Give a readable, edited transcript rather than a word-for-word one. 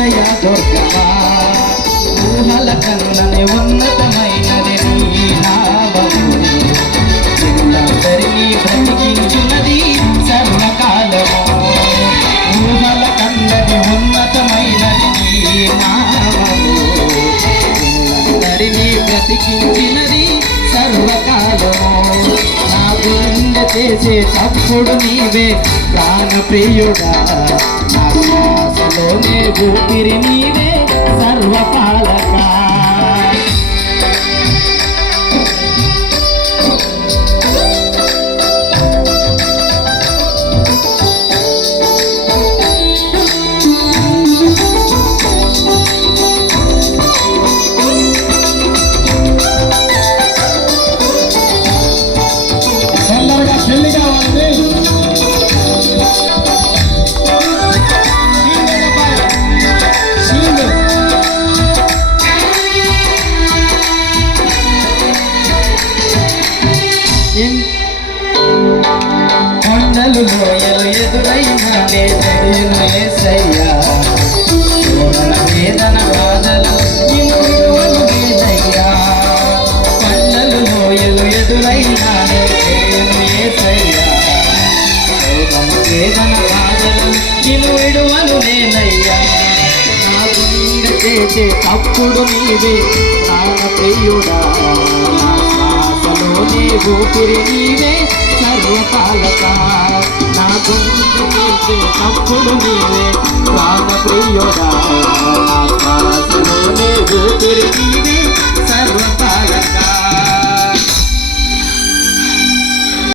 అక్షయ దుర్గమా ఊహల కన్నని ఉన్నతమైనది నీ నామము చిన్నందరినీ బ్రతికించున్నది సర్వకాలము ఊహల కన్నని ఉన్నతమైనది నీ నామము చిన్నందరినీ బ్రతికించినది సర్వకాలము నా గుండె చేసే తప్పుడు నీవే ప్రాణప్రియుడా నా శ్వాసలోనే ఊపిరి నీవే సర్వపాలక కొండలు లోయలు ఎదురైనా నేను యేసయ్యా వేదన బాధలు లేదయ్యా కొండలు లోయలు ఎదురైనా నేను యేసయ్యా వేదన బాధలు నిన్ను విడువను నేనయ్యా నా గుండె చేసే తప్పుడు నీవే ప్రాణప్రియుడా నా శ్వాసలోనే ఊపిరి నీవే సర్వపాలక నా గుండె చేసే తప్పుడు నీవే ప్రాణప్రియుడా